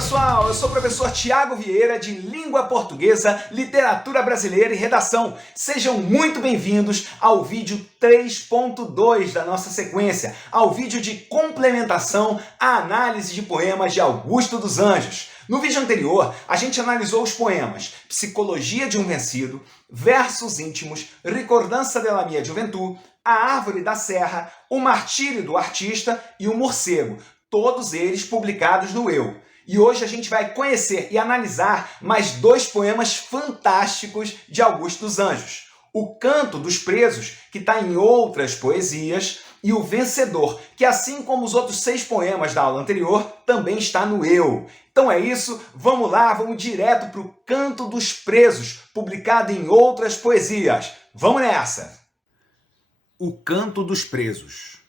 pessoal, eu sou o professor Tiago Vieira de Língua Portuguesa, Literatura Brasileira e Redação. Sejam muito bem-vindos ao vídeo 3.2 da nossa sequência, ao vídeo de complementação à análise de poemas de Augusto dos Anjos. No vídeo anterior, a gente analisou os poemas Psicologia de um Vencido, Versos Íntimos, Ricordança della mia gioventù, A Árvore da Serra, O Martírio do Artista e O Morcego, todos eles publicados no Eu. E hoje a gente vai conhecer e analisar mais dois poemas fantásticos de Augusto dos Anjos. O Canto dos Presos, que está em outras poesias, e O Vencedor, que assim como os outros 6 poemas da aula anterior, também está no Eu. Então é isso, vamos lá, vamos direto para o Canto dos Presos, publicado em outras poesias. Vamos nessa! O Canto dos Presos.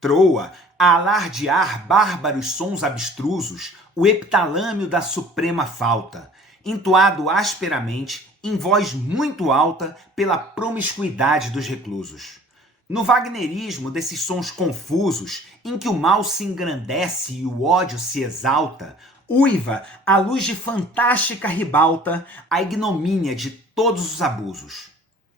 Troa, a alardear bárbaros sons abstrusos, o heptalâmio da suprema falta, entoado asperamente, em voz muito alta, pela promiscuidade dos reclusos. No wagnerismo desses sons confusos, em que o mal se engrandece e o ódio se exalta, uiva, à luz de fantástica ribalta, a ignomínia de todos os abusos.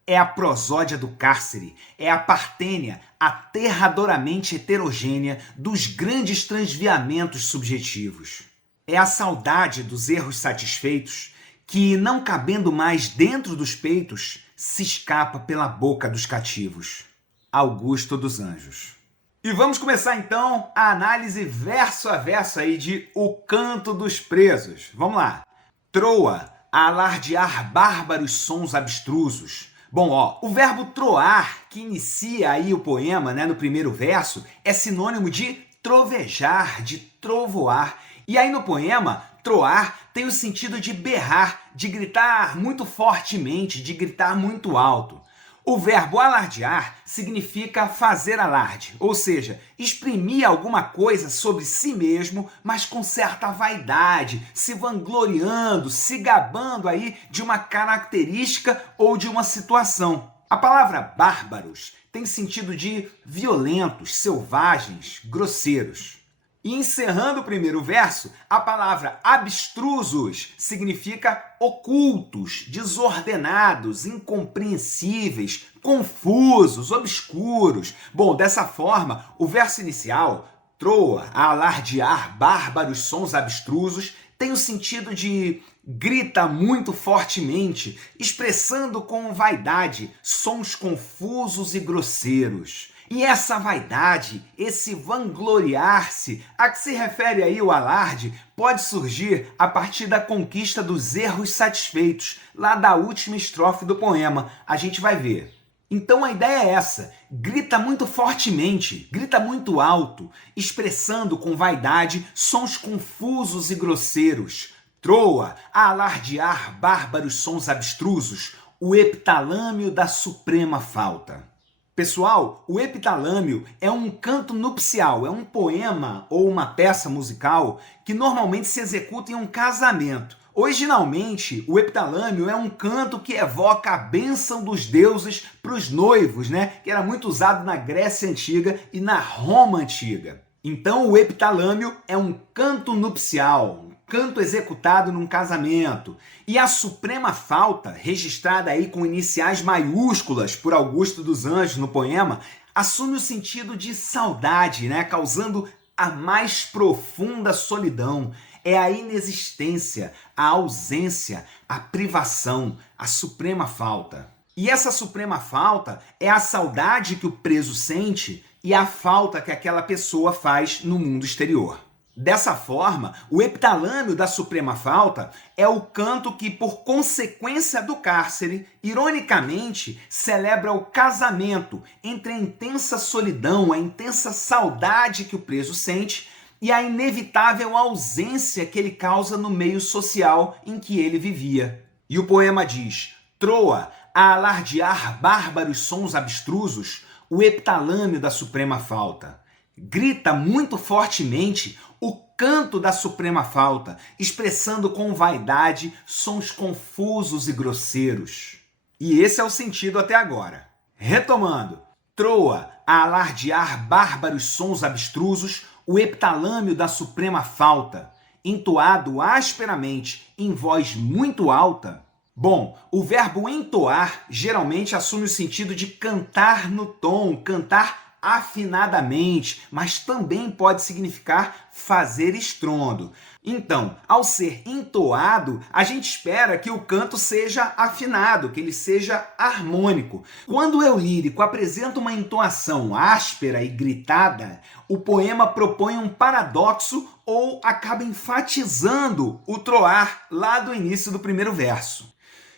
É a prosódia do cárcere, é a partênia aterradoramente heterogênea dos grandes transviamentos subjetivos. É a saudade dos erros satisfeitos que, não cabendo mais dentro dos peitos, se escapa pela boca dos cativos. Augusto dos Anjos. E vamos começar então a análise verso a verso aí de O Canto dos Presos. Vamos lá. Troa, a alardear bárbaros sons abstrusos. Bom, o verbo troar, que inicia aí o poema, no primeiro verso, é sinônimo de trovejar, de trovoar. E aí no poema, troar tem o sentido de berrar, de gritar muito fortemente, de gritar muito alto. O verbo alardear significa fazer alarde, ou seja, exprimir alguma coisa sobre si mesmo, mas com certa vaidade, se vangloriando, se gabando aí de uma característica ou de uma situação. A palavra bárbaros tem sentido de violentos, selvagens, grosseiros. E encerrando o primeiro verso, a palavra abstrusos significa ocultos, desordenados, incompreensíveis, confusos, obscuros. Bom, dessa forma, o verso inicial, troa, a alardear bárbaros sons abstrusos, tem o sentido de grita muito fortemente, expressando com vaidade sons confusos e grosseiros. E essa vaidade, esse vangloriar-se, a que se refere aí o alarde, pode surgir a partir da conquista dos erros satisfeitos, lá da última estrofe do poema. A gente vai ver. Então a ideia é essa, grita muito fortemente, grita muito alto, expressando com vaidade sons confusos e grosseiros. Troa, a alardear bárbaros sons abstrusos, o heptalâmio da suprema falta. Pessoal, o heptalâmio é um canto nupcial, é um poema ou uma peça musical que normalmente se executa em um casamento. Originalmente, o heptalâmio é um canto que evoca a bênção dos deuses para os noivos, que era muito usado na Grécia Antiga e na Roma Antiga. Então, o heptalâmio é um canto nupcial, canto executado num casamento. E a suprema falta, registrada aí com iniciais maiúsculas por Augusto dos Anjos no poema, assume o sentido de saudade, causando a mais profunda solidão. É a inexistência, a ausência, a privação, a suprema falta. E essa suprema falta é a saudade que o preso sente e a falta que aquela pessoa faz no mundo exterior. Dessa forma, o heptalâmio da suprema falta é o canto que, por consequência do cárcere, ironicamente, celebra o casamento entre a intensa solidão, a intensa saudade que o preso sente e a inevitável ausência que ele causa no meio social em que ele vivia. E o poema diz: troa, a alardear bárbaros sons abstrusos, o heptalâmio da suprema falta. Grita muito fortemente o canto da suprema falta, expressando com vaidade sons confusos e grosseiros. E esse é o sentido até agora. Retomando, troa, a alardear bárbaros sons abstrusos, o heptalâmio da suprema falta, entoado asperamente em voz muito alta? Bom, o verbo entoar geralmente assume o sentido de cantar no tom, cantar afinadamente, mas também pode significar fazer estrondo. Então, ao ser entoado, a gente espera que o canto seja afinado, que ele seja harmônico. Quando o eu lírico apresenta uma entoação áspera e gritada, o poema propõe um paradoxo ou acaba enfatizando o troar lá do início do primeiro verso.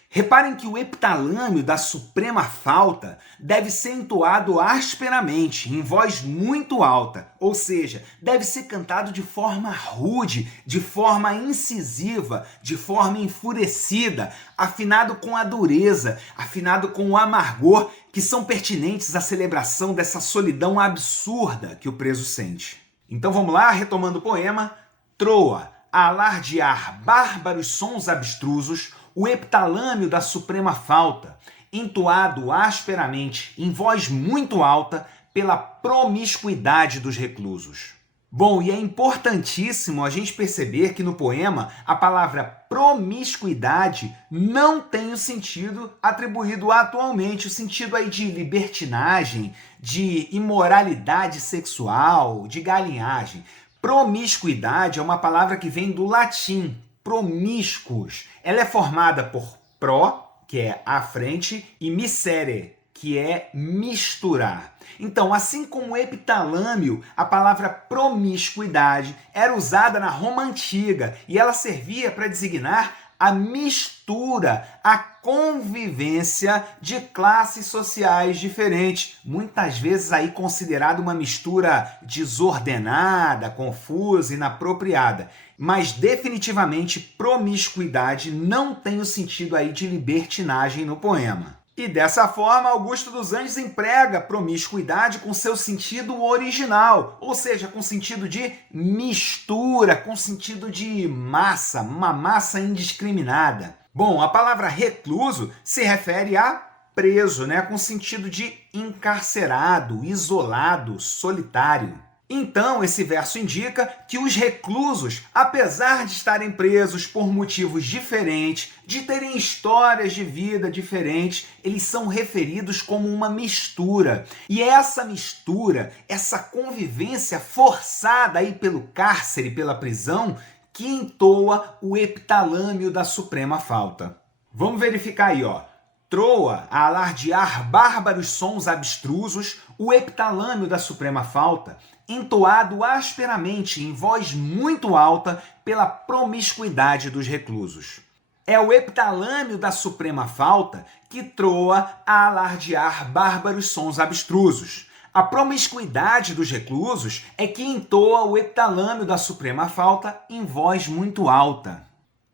Reparem que o epitalâmio da suprema falta deve ser entoado asperamente, em voz muito alta, ou seja, deve ser cantado de forma rude, de forma incisiva, de forma enfurecida, afinado com a dureza, afinado com o amargor, que são pertinentes à celebração dessa solidão absurda que o preso sente. Então vamos lá, retomando o poema. Troa, a alardear bárbaros sons abstrusos, o epitalâmio da suprema falta, entoado asperamente, em voz muito alta, pela promiscuidade dos reclusos. Bom, e é importantíssimo a gente perceber que no poema a palavra promiscuidade não tem o sentido atribuído atualmente, o sentido aí de libertinagem, de imoralidade sexual, de galinhagem. Promiscuidade é uma palavra que vem do latim, promíscuos. Ela é formada por pro, que é à frente, e miscere, que é misturar. Então, assim como o epitalâmio, a palavra promiscuidade era usada na Roma Antiga e ela servia para designar a mistura, a convivência de classes sociais diferentes, muitas vezes aí considerada uma mistura desordenada, confusa, inapropriada. Mas definitivamente promiscuidade não tem o sentido aí de libertinagem no poema. E dessa forma, Augusto dos Anjos emprega promiscuidade com seu sentido original, ou seja, com sentido de mistura, com sentido de massa, uma massa indiscriminada. Bom, a palavra recluso se refere a preso, com sentido de encarcerado, isolado, solitário. Então, esse verso indica que os reclusos, apesar de estarem presos por motivos diferentes, de terem histórias de vida diferentes, eles são referidos como uma mistura. E é essa mistura, essa convivência forçada aí pelo cárcere, pela prisão, que entoa o epitalâmio da suprema falta. Vamos verificar aí, ó. Troa a alardear bárbaros sons abstrusos, o epitalâmio da suprema falta, entoado asperamente em voz muito alta pela promiscuidade dos reclusos. É o epitalâmio da suprema falta que troa a alardear bárbaros sons abstrusos. A promiscuidade dos reclusos é que entoa o epitalâmio da suprema falta em voz muito alta.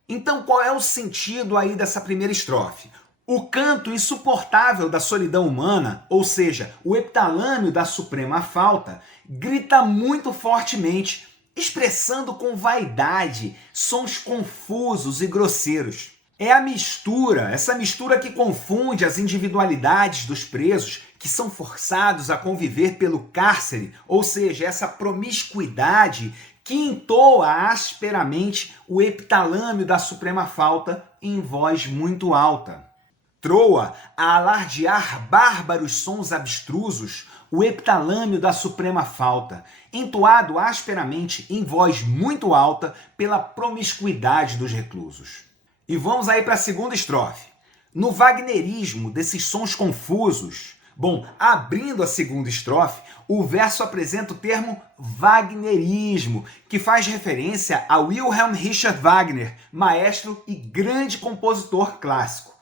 Então, qual é o sentido aí dessa primeira estrofe? O canto insuportável da solidão humana, ou seja, o epitalâmio da suprema falta, grita muito fortemente, expressando com vaidade sons confusos e grosseiros. É a mistura, essa mistura que confunde as individualidades dos presos, que são forçados a conviver pelo cárcere, ou seja, essa promiscuidade que entoa asperamente o epitalâmio da suprema falta em voz muito alta. Troa a alardear bárbaros sons abstrusos, o epitalâmio da suprema falta, entoado asperamente em voz muito alta pela promiscuidade dos reclusos. E vamos aí para a segunda estrofe. No wagnerismo desses sons confusos, abrindo a segunda estrofe, o verso apresenta o termo wagnerismo, que faz referência a Wilhelm Richard Wagner, maestro e grande compositor clássico.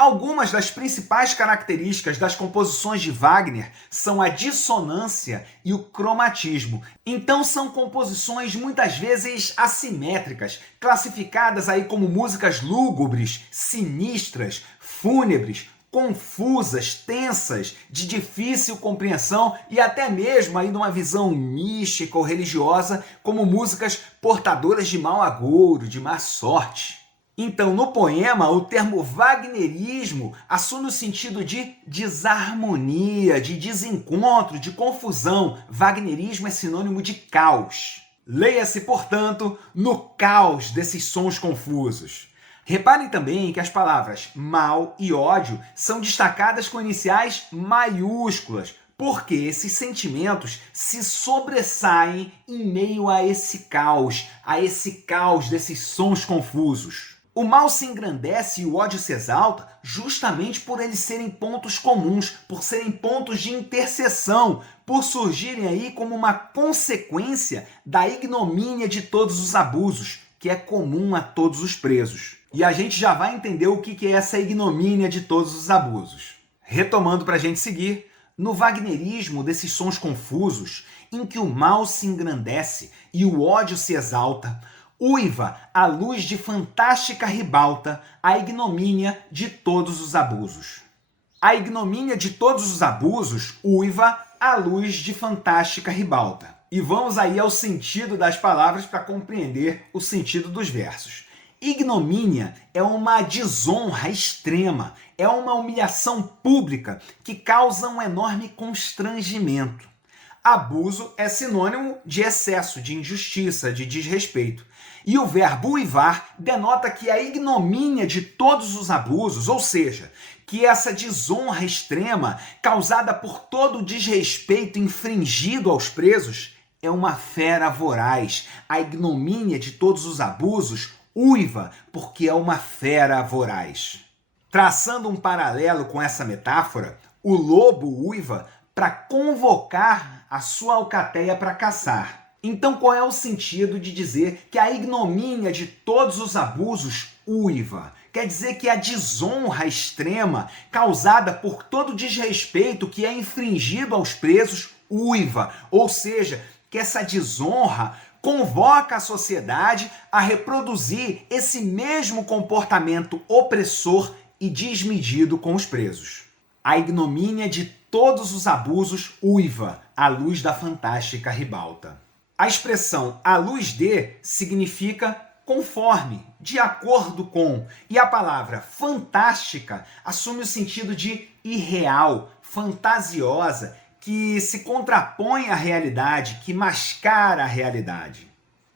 Algumas das principais características das composições de Wagner são a dissonância e o cromatismo. Então são composições muitas vezes assimétricas, classificadas aí como músicas lúgubres, sinistras, fúnebres, confusas, tensas, de difícil compreensão e até mesmo aí numa visão mística ou religiosa, como músicas portadoras de mau agouro, de má sorte. Então, no poema, o termo wagnerismo assume o sentido de desarmonia, de desencontro, de confusão. Wagnerismo é sinônimo de caos. Leia-se, portanto, no caos desses sons confusos. Reparem também que as palavras mal e ódio são destacadas com iniciais maiúsculas, porque esses sentimentos se sobressaem em meio a esse caos desses sons confusos. O mal se engrandece e o ódio se exalta justamente por eles serem pontos comuns, por serem pontos de interseção, por surgirem aí como uma consequência da ignomínia de todos os abusos, que é comum a todos os presos. E a gente já vai entender o que é essa ignomínia de todos os abusos. Retomando para a gente seguir, no wagnerismo desses sons confusos, em que o mal se engrandece e o ódio se exalta, uiva, à luz de fantástica ribalta, a ignomínia de todos os abusos. A ignomínia de todos os abusos uiva à luz de fantástica ribalta. E vamos aí ao sentido das palavras para compreender o sentido dos versos. Ignomínia é uma desonra extrema, é uma humilhação pública que causa um enorme constrangimento. Abuso é sinônimo de excesso, de injustiça, de desrespeito. E o verbo uivar denota que a ignomínia de todos os abusos, ou seja, que essa desonra extrema causada por todo o desrespeito infringido aos presos, é uma fera voraz. A ignomínia de todos os abusos uiva porque é uma fera voraz. Traçando um paralelo com essa metáfora, o lobo uiva para convocar a sua alcateia para caçar. Então, qual é o sentido de dizer que a ignomínia de todos os abusos uiva? Quer dizer que a desonra extrema causada por todo o desrespeito que é infringido aos presos uiva, ou seja, que essa desonra convoca a sociedade a reproduzir esse mesmo comportamento opressor e desmedido com os presos. A ignomínia de todos os abusos uiva, à luz da fantástica ribalta. A expressão à luz de significa conforme, de acordo com, e a palavra fantástica assume o sentido de irreal, fantasiosa, que se contrapõe à realidade, que mascara a realidade.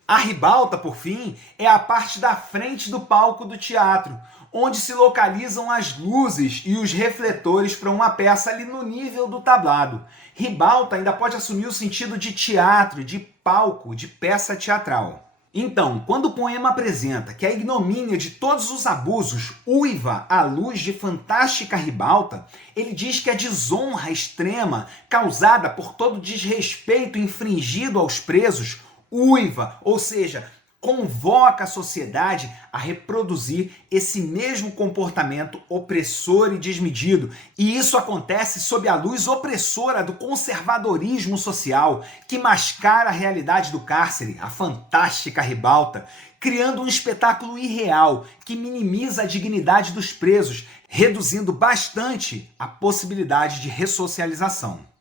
A ribalta, por fim, é a parte da frente do palco do teatro, onde se localizam as luzes e os refletores para uma peça ali no nível do tablado. Ribalta ainda pode assumir o sentido de teatro, de palco, de peça teatral. Então, quando o poema apresenta que a ignomínia de todos os abusos uiva à luz de fantástica ribalta, ele diz que a desonra extrema causada por todo desrespeito infringido aos presos uiva, ou seja, convoca a sociedade a reproduzir esse mesmo comportamento opressor e desmedido. E isso acontece sob a luz opressora do conservadorismo social, que mascara a realidade do cárcere, a fantástica ribalta, criando um espetáculo irreal que minimiza a dignidade dos presos, reduzindo bastante a possibilidade de ressocialização.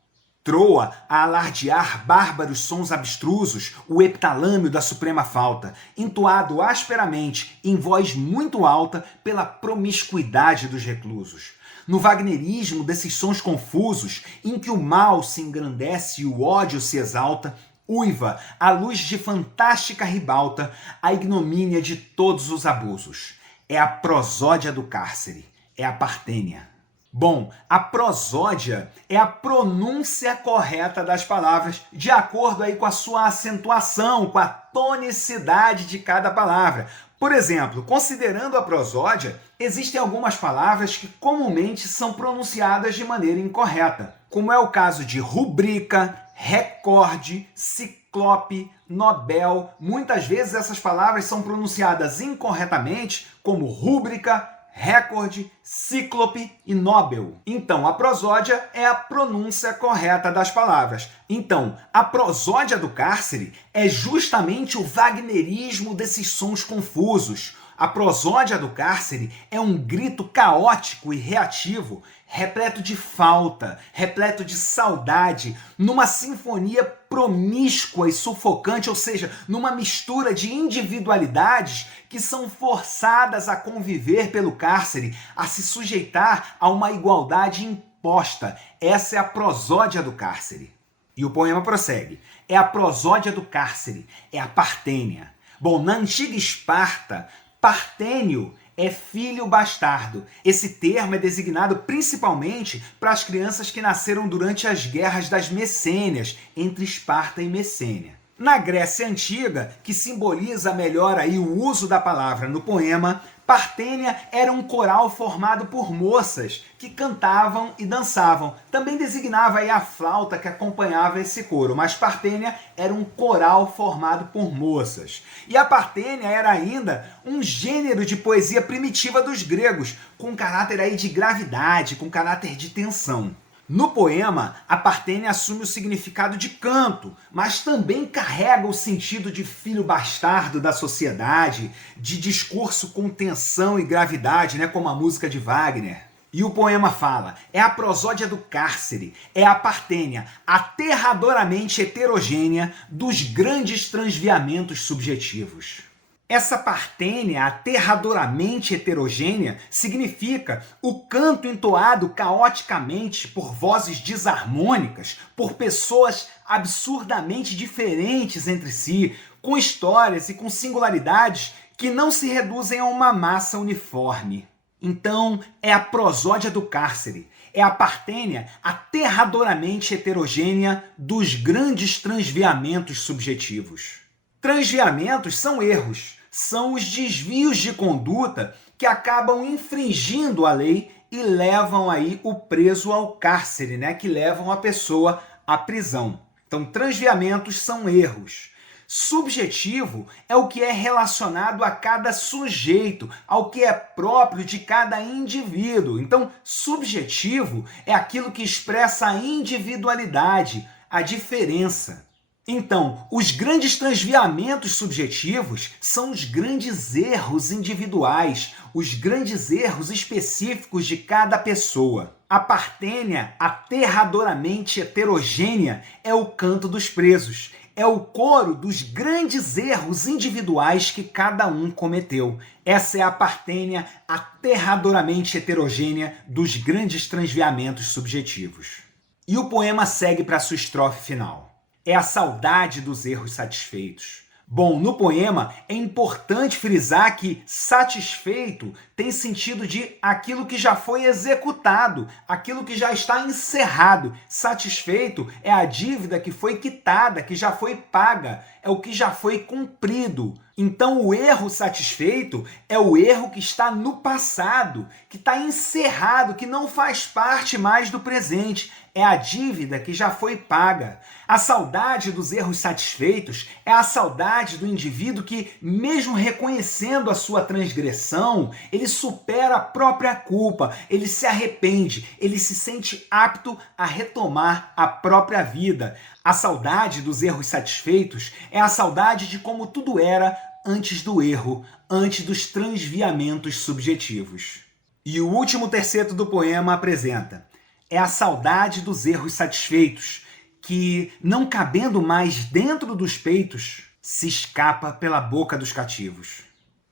Troa a alardear bárbaros sons abstrusos, o heptalâmio da suprema falta, entoado asperamente, em voz muito alta, pela promiscuidade dos reclusos. No wagnerismo desses sons confusos, em que o mal se engrandece e o ódio se exalta, uiva, à luz de fantástica ribalta, a ignomínia de todos os abusos. É a prosódia do cárcere, é a partênia. Bom, a prosódia é a pronúncia correta das palavras, de acordo aí com a sua acentuação, com a tonicidade de cada palavra. Por exemplo, considerando a prosódia, existem algumas palavras que comumente são pronunciadas de maneira incorreta, como é o caso de rubrica, recorde, ciclope, nobel. Muitas vezes essas palavras são pronunciadas incorretamente como rúbrica, recorde, cíclope e nobel. Então, a prosódia é a pronúncia correta das palavras. Então, a prosódia do cárcere é justamente o wagnerismo desses sons confusos. A prosódia do cárcere é um grito caótico e reativo, repleto de falta, repleto de saudade, numa sinfonia promíscua e sufocante, ou seja, numa mistura de individualidades que são forçadas a conviver pelo cárcere, a se sujeitar a uma igualdade imposta. Essa é a prosódia do cárcere. E o poema prossegue. É a prosódia do cárcere, é a Partênia. Bom, na antiga Esparta, Partênio é filho bastardo. Esse termo é designado principalmente para as crianças que nasceram durante as guerras das Messênias, entre Esparta e Messênia. Na Grécia Antiga, que simboliza melhor aí o uso da palavra no poema, Partênia era um coral formado por moças que cantavam e dançavam. Também designava aí a flauta que acompanhava esse coro, mas Partênia era um coral formado por moças. E a Partênia era ainda um gênero de poesia primitiva dos gregos, com caráter aí de gravidade, com caráter de tensão. No poema, a Partênia assume o significado de canto, mas também carrega o sentido de filho bastardo da sociedade, de discurso com tensão e gravidade, né, como a música de Wagner. E o poema fala, é a prosódia do cárcere, é a Partênia aterradoramente heterogênea dos grandes transviamentos subjetivos. Essa Partênia aterradoramente heterogênea significa o canto entoado caoticamente por vozes desarmônicas, por pessoas absurdamente diferentes entre si, com histórias e com singularidades que não se reduzem a uma massa uniforme. Então, é a prosódia do cárcere, é a Partênia aterradoramente heterogênea dos grandes transviamentos subjetivos. Transviamentos são erros, são os desvios de conduta que acabam infringindo a lei e levam aí o preso ao cárcere, né? Que levam a pessoa à prisão. Então, transviamentos são erros. Subjetivo é o que é relacionado a cada sujeito, ao que é próprio de cada indivíduo. Então, subjetivo é aquilo que expressa a individualidade, a diferença. Então, os grandes transviamentos subjetivos são os grandes erros individuais, os grandes erros específicos de cada pessoa. A Partênia aterradoramente heterogênea é o canto dos presos, é o coro dos grandes erros individuais que cada um cometeu. Essa é a Partênia aterradoramente heterogênea dos grandes transviamentos subjetivos. E o poema segue para sua estrofe final. É a saudade dos erros satisfeitos. Bom, no poema é importante frisar que satisfeito tem sentido de aquilo que já foi executado, aquilo que já está encerrado. Satisfeito é a dívida que foi quitada, que já foi paga, é o que já foi cumprido. Então o erro satisfeito é o erro que está no passado, que está encerrado, que não faz parte mais do presente. É a dívida que já foi paga. A saudade dos erros satisfeitos é a saudade do indivíduo que, mesmo reconhecendo a sua transgressão, ele supera a própria culpa, ele se arrepende, ele se sente apto a retomar a própria vida. A saudade dos erros satisfeitos é a saudade de como tudo era antes do erro, antes dos transviamentos subjetivos. E o último terceto do poema apresenta: é a saudade dos erros satisfeitos, que, não cabendo mais dentro dos peitos, se escapa pela boca dos cativos.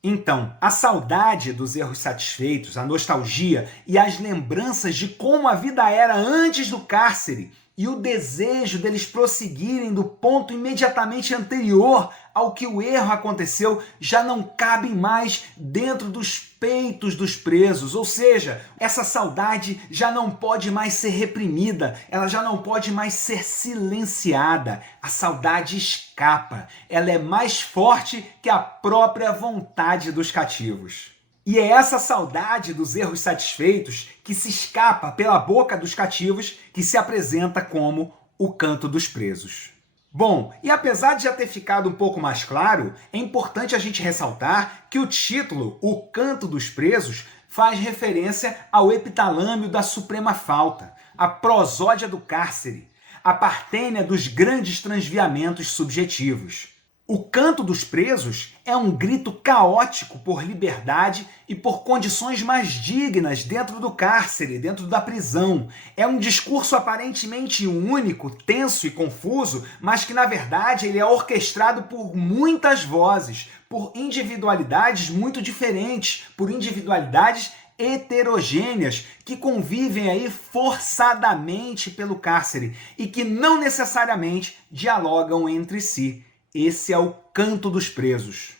Então, a saudade dos erros satisfeitos, a nostalgia e as lembranças de como a vida era antes do cárcere e o desejo deles prosseguirem do ponto imediatamente anterior ao que o erro aconteceu já não cabem mais dentro dos peitos dos presos. Ou seja, essa saudade já não pode mais ser reprimida, ela já não pode mais ser silenciada. A saudade escapa, ela é mais forte que a própria vontade dos cativos. E é essa saudade dos erros satisfeitos que se escapa pela boca dos cativos que se apresenta como o canto dos presos. Bom, e apesar de já ter ficado um pouco mais claro, é importante a gente ressaltar que o título, O Canto dos Presos, faz referência ao epitalâmio da suprema falta, a prosódia do cárcere, a Partênia dos grandes transviamentos subjetivos. O canto dos presos é um grito caótico por liberdade e por condições mais dignas dentro do cárcere, dentro da prisão. É um discurso aparentemente único, tenso e confuso, mas que na verdade ele é orquestrado por muitas vozes, por individualidades muito diferentes, por individualidades heterogêneas que convivem aí forçadamente pelo cárcere e que não necessariamente dialogam entre si. Esse é o canto dos presos.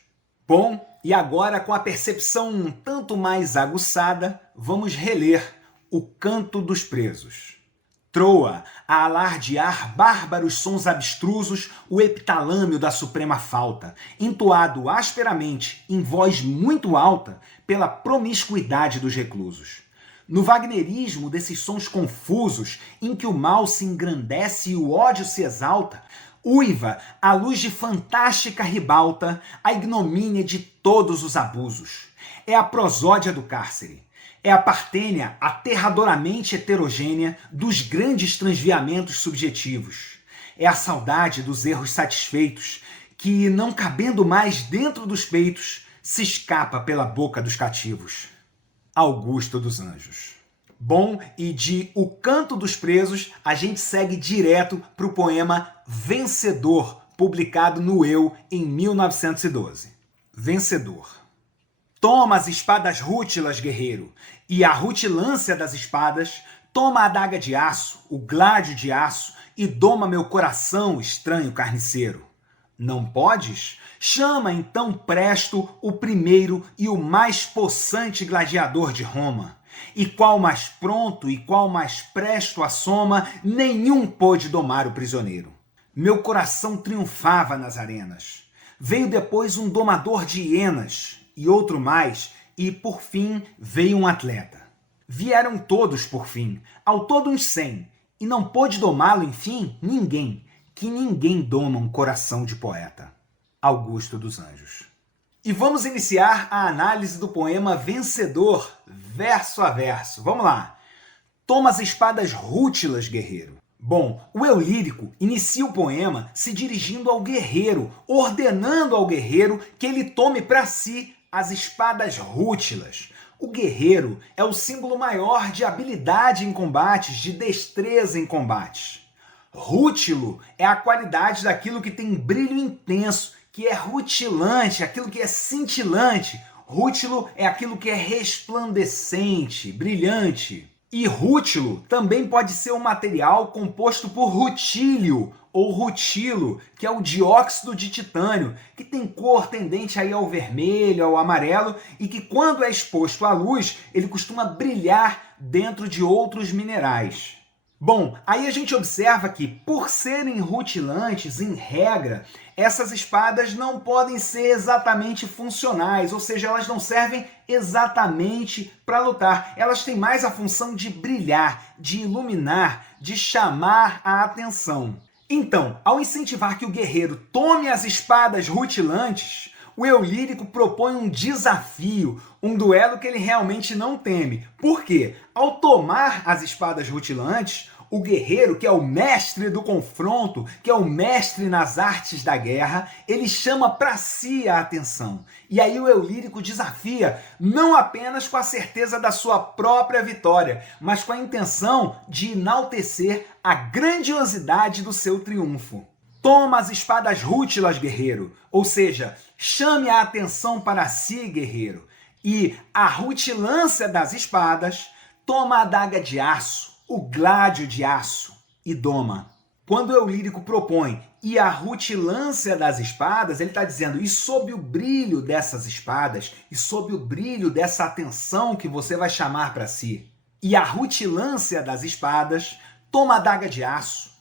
Bom, e agora com a percepção um tanto mais aguçada, vamos reler o canto dos presos. Troa a alardear bárbaros sons abstrusos o epitalâmio da suprema falta, entoado asperamente, em voz muito alta, pela promiscuidade dos reclusos. No wagnerismo desses sons confusos, em que o mal se engrandece e o ódio se exalta, uiva, à luz de fantástica ribalta, a ignomínia de todos os abusos. É a prosódia do cárcere. É a partênia aterradoramente heterogênea dos grandes transviamentos subjetivos. É a saudade dos erros satisfeitos, que, não cabendo mais dentro dos peitos, se escapa pela boca dos cativos. Augusto dos Anjos. Bom, e de O Canto dos Presos, a gente segue direto para o poema Vencedor, publicado no Eu em 1912. Vencedor. Toma as espadas rútilas, guerreiro, e a rutilância das espadas, toma a adaga de aço, o gládio de aço, e doma meu coração, estranho carniceiro. Não podes? Chama então presto o primeiro e o mais possante gladiador de Roma. E qual mais pronto e qual mais presto a soma, nenhum pôde domar o prisioneiro. Meu coração triunfava nas arenas. Veio depois um domador de hienas, e outro mais, e por fim veio um atleta. Vieram todos por fim, ao todo uns 100, e não pôde domá-lo, enfim, ninguém, que ninguém doma um coração de poeta. Augusto dos Anjos. E vamos iniciar a análise do poema Vencedor, verso a verso. Vamos lá. Toma as espadas rútilas, guerreiro. Bom, o eu lírico inicia o poema se dirigindo ao guerreiro, ordenando ao guerreiro que ele tome para si as espadas rútilas. O guerreiro é o símbolo maior de habilidade em combates, de destreza em combates. Rútilo é a qualidade daquilo que tem brilho intenso, que é rutilante, aquilo que é cintilante. Rútilo é aquilo que é resplandecente, brilhante. E rútilo também pode ser um material composto por rutílio ou rutilo, que é o dióxido de titânio, que tem cor tendente aí ao vermelho, ao amarelo, e que quando é exposto à luz, ele costuma brilhar dentro de outros minerais. Bom, aí a gente observa que, por serem rutilantes, em regra, essas espadas não podem ser exatamente funcionais, ou seja, elas não servem exatamente para lutar. Elas têm mais a função de brilhar, de iluminar, de chamar a atenção. Então, ao incentivar que o guerreiro tome as espadas rutilantes, o eu lírico propõe um desafio, um duelo que ele realmente não teme. Por quê? Ao tomar as espadas rutilantes, o guerreiro, que é o mestre do confronto, que é o mestre nas artes da guerra, ele chama para si a atenção. E aí o eu lírico desafia, não apenas com a certeza da sua própria vitória, mas com a intenção de enaltecer a grandiosidade do seu triunfo. Toma as espadas rútilas, guerreiro, ou seja, chame a atenção para si, guerreiro. E a rutilância das espadas, toma a adaga de aço, o gládio de aço, e doma. Quando o eu lírico propõe e a rutilância das espadas, ele está dizendo, e sob o brilho dessas espadas, e sob o brilho dessa atenção que você vai chamar para si. E a rutilância das espadas, toma a adaga de aço.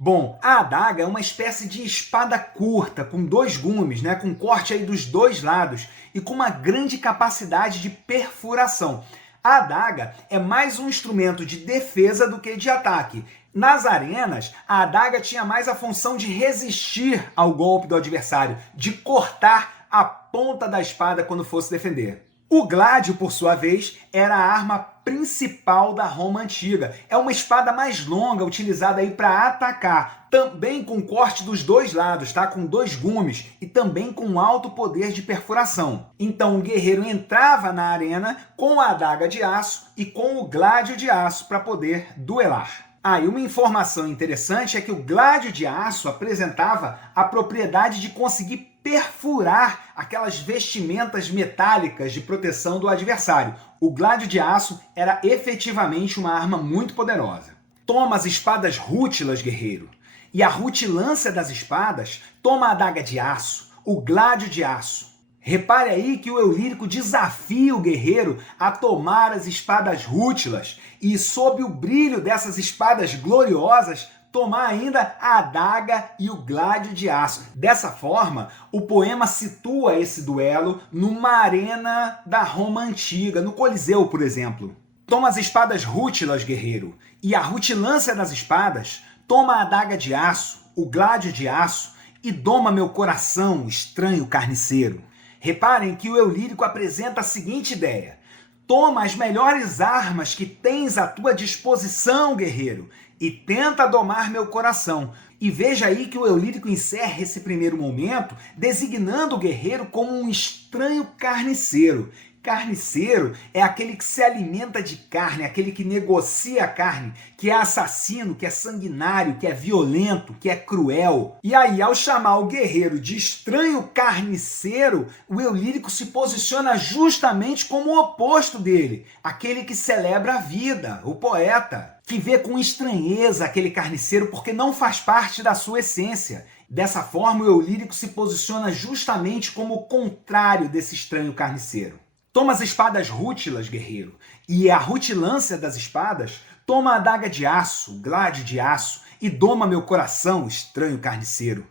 Bom, a adaga é uma espécie de espada curta, com 2 gumes, com corte aí dos 2 lados, e com uma grande capacidade de perfuração. A adaga é mais um instrumento de defesa do que de ataque. Nas arenas, a adaga tinha mais a função de resistir ao golpe do adversário, de cortar a ponta da espada quando fosse defender. O gládio, por sua vez, era a arma principal da Roma antiga. É uma espada mais longa, utilizada aí para atacar, também com corte dos 2 lados, com 2 gumes, e também com alto poder de perfuração. Então o guerreiro entrava na arena com a adaga de aço e com o gládio de aço para poder duelar. E uma informação interessante é que o gládio de aço apresentava a propriedade de conseguir perfurar aquelas vestimentas metálicas de proteção do adversário. O gládio de aço era efetivamente uma arma muito poderosa. Toma as espadas rútilas, guerreiro. E a rutilância das espadas toma a adaga de aço, o gládio de aço. Repare aí que o eu lírico desafia o guerreiro a tomar as espadas rútilas e, sob o brilho dessas espadas gloriosas, tomar ainda a adaga e o gládio de aço. Dessa forma, o poema situa esse duelo numa arena da Roma antiga, no Coliseu, por exemplo. Toma as espadas rútilas, guerreiro, e a rutilância das espadas toma a adaga de aço, o gládio de aço, e doma meu coração, estranho carniceiro. Reparem que o eu lírico apresenta a seguinte ideia: toma as melhores armas que tens à tua disposição, guerreiro, e tenta domar meu coração. E veja aí que o eu lírico encerra esse primeiro momento designando o guerreiro como um estranho carniceiro. Carniceiro é aquele que se alimenta de carne, aquele que negocia a carne, que é assassino, que é sanguinário, que é violento, que é cruel. E aí, ao chamar o guerreiro de estranho carniceiro, o eu lírico se posiciona justamente como o oposto dele, aquele que celebra a vida, o poeta, que vê com estranheza aquele carniceiro porque não faz parte da sua essência. Dessa forma, o eu lírico se posiciona justamente como o contrário desse estranho carniceiro. Toma as espadas rútilas, guerreiro, e a rutilância das espadas toma a adaga de aço, o gládio de aço, e doma meu coração, estranho carniceiro.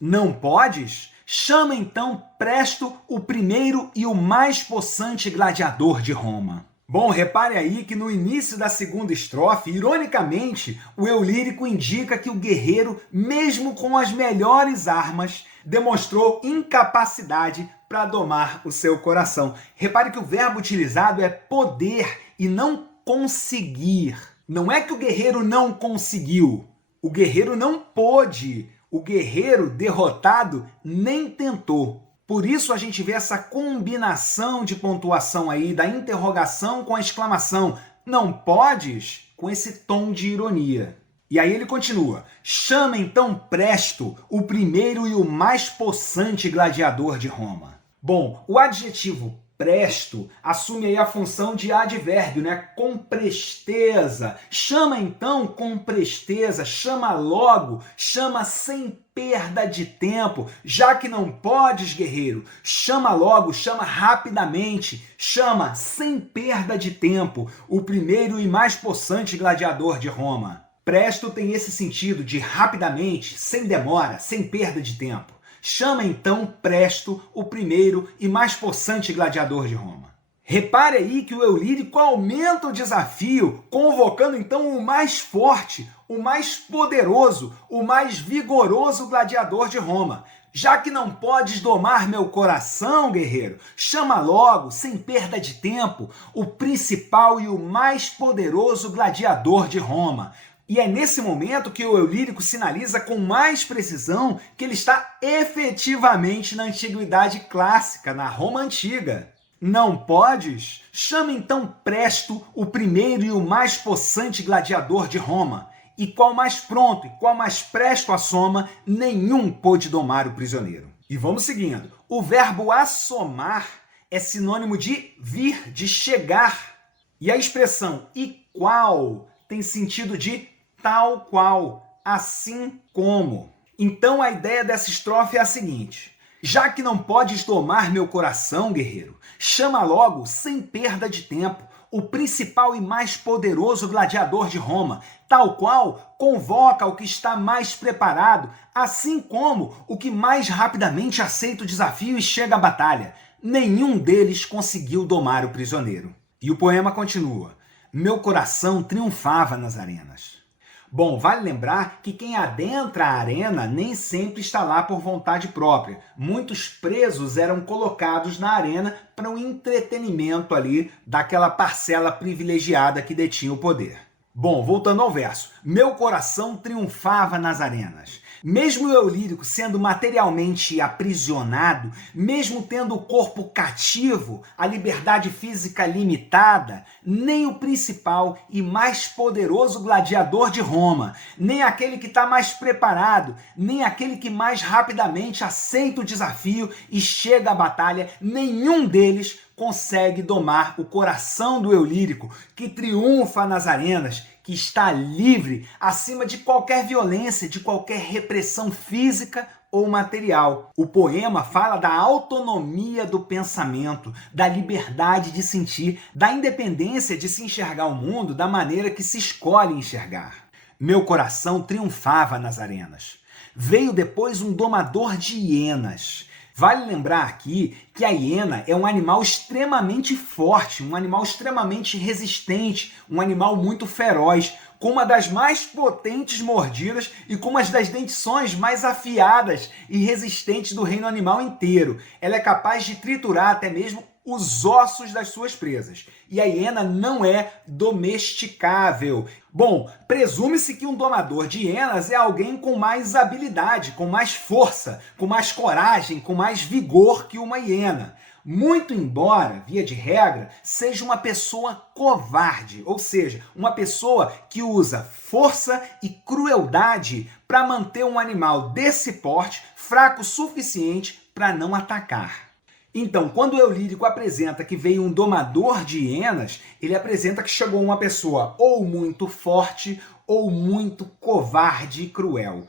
Não podes? Chama então presto o primeiro e o mais possante gladiador de Roma. Bom, repare aí que no início da segunda estrofe, ironicamente, o eu lírico indica que o guerreiro, mesmo com as melhores armas, demonstrou incapacidade para domar o seu coração. Repare que o verbo utilizado é poder e não conseguir. Não é que o guerreiro não conseguiu, o guerreiro não pôde, o guerreiro derrotado nem tentou. Por isso a gente vê essa combinação de pontuação aí, da interrogação com a exclamação, não podes, com esse tom de ironia. E aí ele continua, chama então presto o primeiro e o mais possante gladiador de Roma. Bom, o adjetivo presto assume aí a função de advérbio, né? Com presteza. Chama então com presteza, chama logo, chama sem perda de tempo, já que não podes, guerreiro, chama logo, chama rapidamente, chama sem perda de tempo, o primeiro e mais possante gladiador de Roma. Presto tem esse sentido de rapidamente, sem demora, sem perda de tempo. Chama então presto o primeiro e mais possante gladiador de Roma. Repare aí que o eu lírico aumenta o desafio, convocando então o mais forte, o mais poderoso, o mais vigoroso gladiador de Roma. Já que não podes domar meu coração, guerreiro, chama logo, sem perda de tempo, o principal e o mais poderoso gladiador de Roma. E é nesse momento que o eu lírico sinaliza com mais precisão que ele está efetivamente na antiguidade clássica, na Roma antiga. Não podes? Chama então presto o primeiro e o mais possante gladiador de Roma. E qual mais pronto e qual mais presto a soma, nenhum pôde domar o prisioneiro. E vamos seguindo. O verbo assomar é sinônimo de vir, de chegar. E a expressão igual tem sentido de tal qual, assim como. Então a ideia dessa estrofe é a seguinte: já que não podes domar meu coração, guerreiro, chama logo, sem perda de tempo, o principal e mais poderoso gladiador de Roma, tal qual convoca o que está mais preparado, assim como o que mais rapidamente aceita o desafio e chega à batalha. Nenhum deles conseguiu domar o prisioneiro. E o poema continua: meu coração triunfava nas arenas. Bom, vale lembrar que quem adentra a arena nem sempre está lá por vontade própria. Muitos presos eram colocados na arena para um entretenimento ali daquela parcela privilegiada que detinha o poder. Bom, voltando ao verso. Meu coração triunfava nas arenas. Mesmo o eu lírico sendo materialmente aprisionado, mesmo tendo o corpo cativo, a liberdade física limitada, nem o principal e mais poderoso gladiador de Roma, nem aquele que está mais preparado, nem aquele que mais rapidamente aceita o desafio e chega à batalha, nenhum deles consegue domar o coração do eu lírico, que triunfa nas arenas, que está livre acima de qualquer violência, de qualquer repressão física ou material. O poema fala da autonomia do pensamento, da liberdade de sentir, da independência de se enxergar o mundo da maneira que se escolhe enxergar. Meu coração triunfava nas arenas. Veio depois um domador de hienas. Vale lembrar aqui que a hiena é um animal extremamente forte, um animal extremamente resistente, um animal muito feroz, com uma das mais potentes mordidas e com uma das dentições mais afiadas e resistentes do reino animal inteiro. Ela é capaz de triturar até mesmo os ossos das suas presas. E a hiena não é domesticável. Bom, presume-se que um domador de hienas é alguém com mais habilidade, com mais força, com mais coragem, com mais vigor que uma hiena. Muito embora, via de regra, seja uma pessoa covarde, ou seja, uma pessoa que usa força e crueldade para manter um animal desse porte fraco o suficiente para não atacar. Então, quando o eu lírico apresenta que veio um domador de hienas, ele apresenta que chegou uma pessoa ou muito forte ou muito covarde e cruel.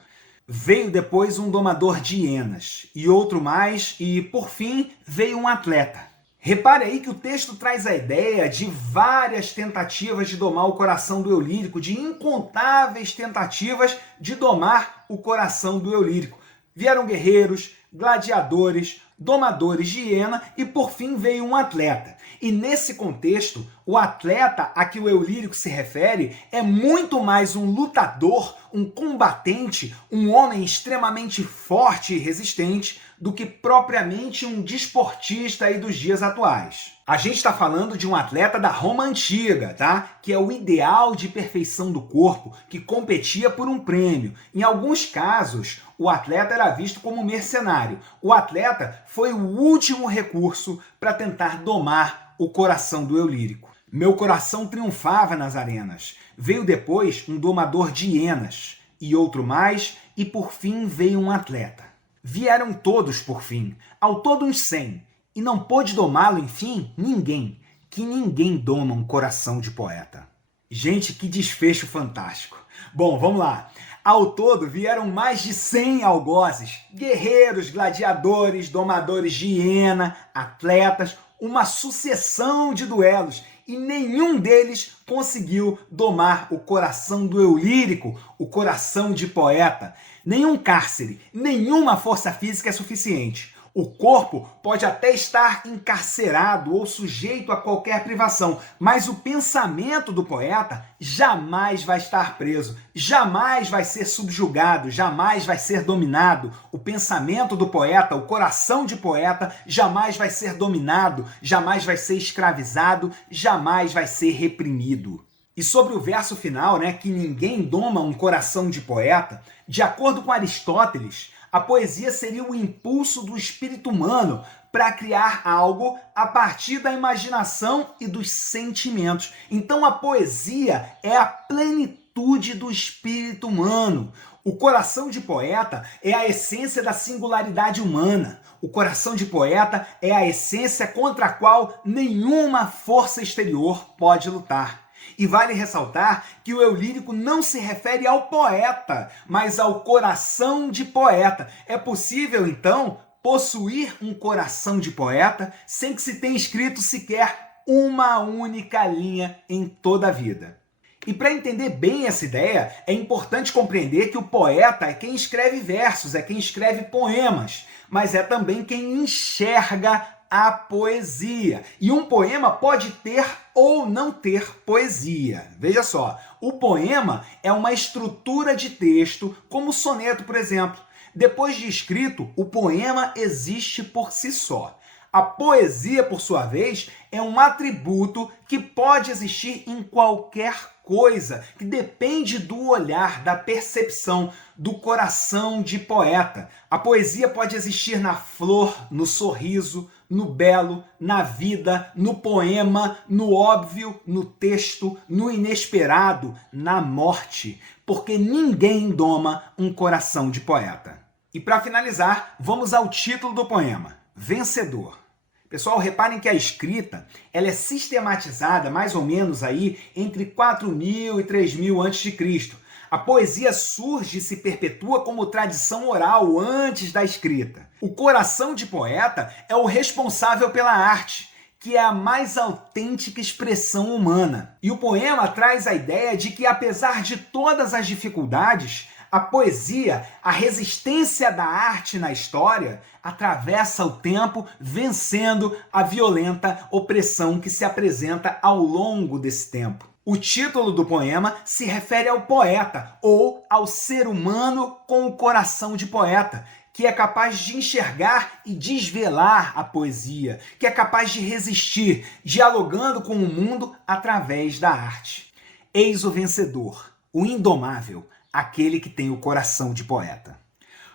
Veio depois um domador de hienas, e outro mais, e por fim veio um atleta. Repare aí que o texto traz a ideia de várias tentativas de domar o coração do eu lírico, de incontáveis tentativas de domar o coração do eu lírico. Vieram guerreiros, gladiadores, domadores de hiena e por fim veio um atleta. E nesse contexto, o atleta a que o eu lírico se refere é muito mais um lutador, um combatente, um homem extremamente forte e resistente do que propriamente um desportista aí dos dias atuais. A gente está falando de um atleta da Roma antiga, tá? Que é o ideal de perfeição do corpo, que competia por um prêmio. Em alguns casos, o atleta era visto como mercenário. O atleta foi o último recurso para tentar domar o coração do eu lírico. Meu coração triunfava nas arenas. Veio depois um domador de hienas, e outro mais, e por fim veio um atleta. Vieram todos por fim, ao todo uns 100, e não pôde domá-lo, enfim, ninguém, que ninguém doma um coração de poeta. Gente, que desfecho fantástico. Bom, vamos lá. Ao todo vieram mais de 100 algozes, guerreiros, gladiadores, domadores de hiena, atletas, uma sucessão de duelos, e nenhum deles conseguiu domar o coração do eu lírico, o coração de poeta. Nenhum cárcere, nenhuma força física é suficiente. O corpo pode até estar encarcerado ou sujeito a qualquer privação, mas o pensamento do poeta jamais vai estar preso, jamais vai ser subjugado, jamais vai ser dominado. O pensamento do poeta, o coração de poeta, jamais vai ser dominado, jamais vai ser escravizado, jamais vai ser reprimido. E sobre o verso final, que ninguém doma um coração de poeta, de acordo com Aristóteles, a poesia seria o impulso do espírito humano para criar algo a partir da imaginação e dos sentimentos. Então a poesia é a plenitude do espírito humano. O coração de poeta é a essência da singularidade humana. O coração de poeta é a essência contra a qual nenhuma força exterior pode lutar. E vale ressaltar que o eu lírico não se refere ao poeta, mas ao coração de poeta. É possível, então, possuir um coração de poeta sem que se tenha escrito sequer uma única linha em toda a vida. E para entender bem essa ideia, é importante compreender que o poeta é quem escreve versos, é quem escreve poemas, mas é também quem enxerga a poesia. E um poema pode ter ou não ter poesia. Veja só, o poema é uma estrutura de texto, como o soneto, por exemplo. Depois de escrito, o poema existe por si só. A poesia, por sua vez, é um atributo que pode existir em qualquer coisa que depende do olhar, da percepção, do coração de poeta. A poesia pode existir na flor, no sorriso, no belo, na vida, no poema, no óbvio, no texto, no inesperado, na morte, porque ninguém doma um coração de poeta. E para finalizar, vamos ao título do poema, Vencedor. Pessoal, reparem que a escrita ela é sistematizada mais ou menos aí entre 4.000 e 3.000 a.C. A poesia surge e se perpetua como tradição oral antes da escrita. O coração de poeta é o responsável pela arte, que é a mais autêntica expressão humana. E o poema traz a ideia de que, apesar de todas as dificuldades, a poesia, a resistência da arte na história, atravessa o tempo vencendo a violenta opressão que se apresenta ao longo desse tempo. O título do poema se refere ao poeta, ou ao ser humano com o coração de poeta, que é capaz de enxergar e desvelar a poesia, que é capaz de resistir, dialogando com o mundo através da arte. Eis o vencedor, o indomável, aquele que tem o coração de poeta.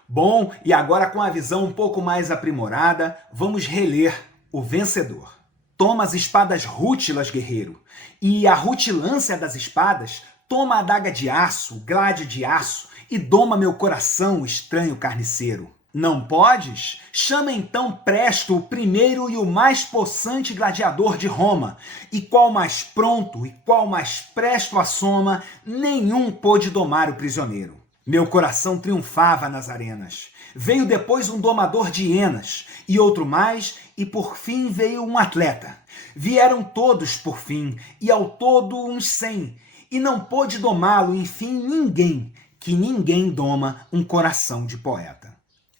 Bom, e agora com a visão um pouco mais aprimorada, vamos reler O Vencedor. Toma as espadas rútilas, guerreiro, e a rutilância das espadas, toma a adaga de aço, gládio de aço, e doma meu coração, estranho carniceiro. Não podes? Chama então presto o primeiro e o mais possante gladiador de Roma, e qual mais pronto e qual mais presto a soma, nenhum pôde domar o prisioneiro. Meu coração triunfava nas arenas. Veio depois um domador de hienas, e outro mais, e por fim veio um atleta. Vieram todos por fim, e ao todo uns 100, e não pôde domá-lo, enfim, ninguém, que ninguém doma um coração de poeta.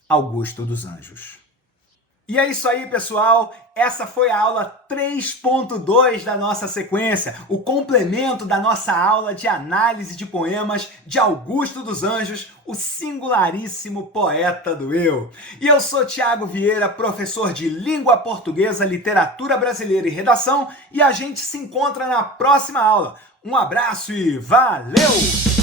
Augusto dos Anjos. E é isso aí, pessoal. Essa foi a aula 3.2 da nossa sequência, o complemento da nossa aula de análise de poemas de Augusto dos Anjos, o singularíssimo poeta do eu. E eu sou Thiago Vieira, professor de Língua Portuguesa, Literatura Brasileira e Redação, e a gente se encontra na próxima aula. Um abraço e valeu!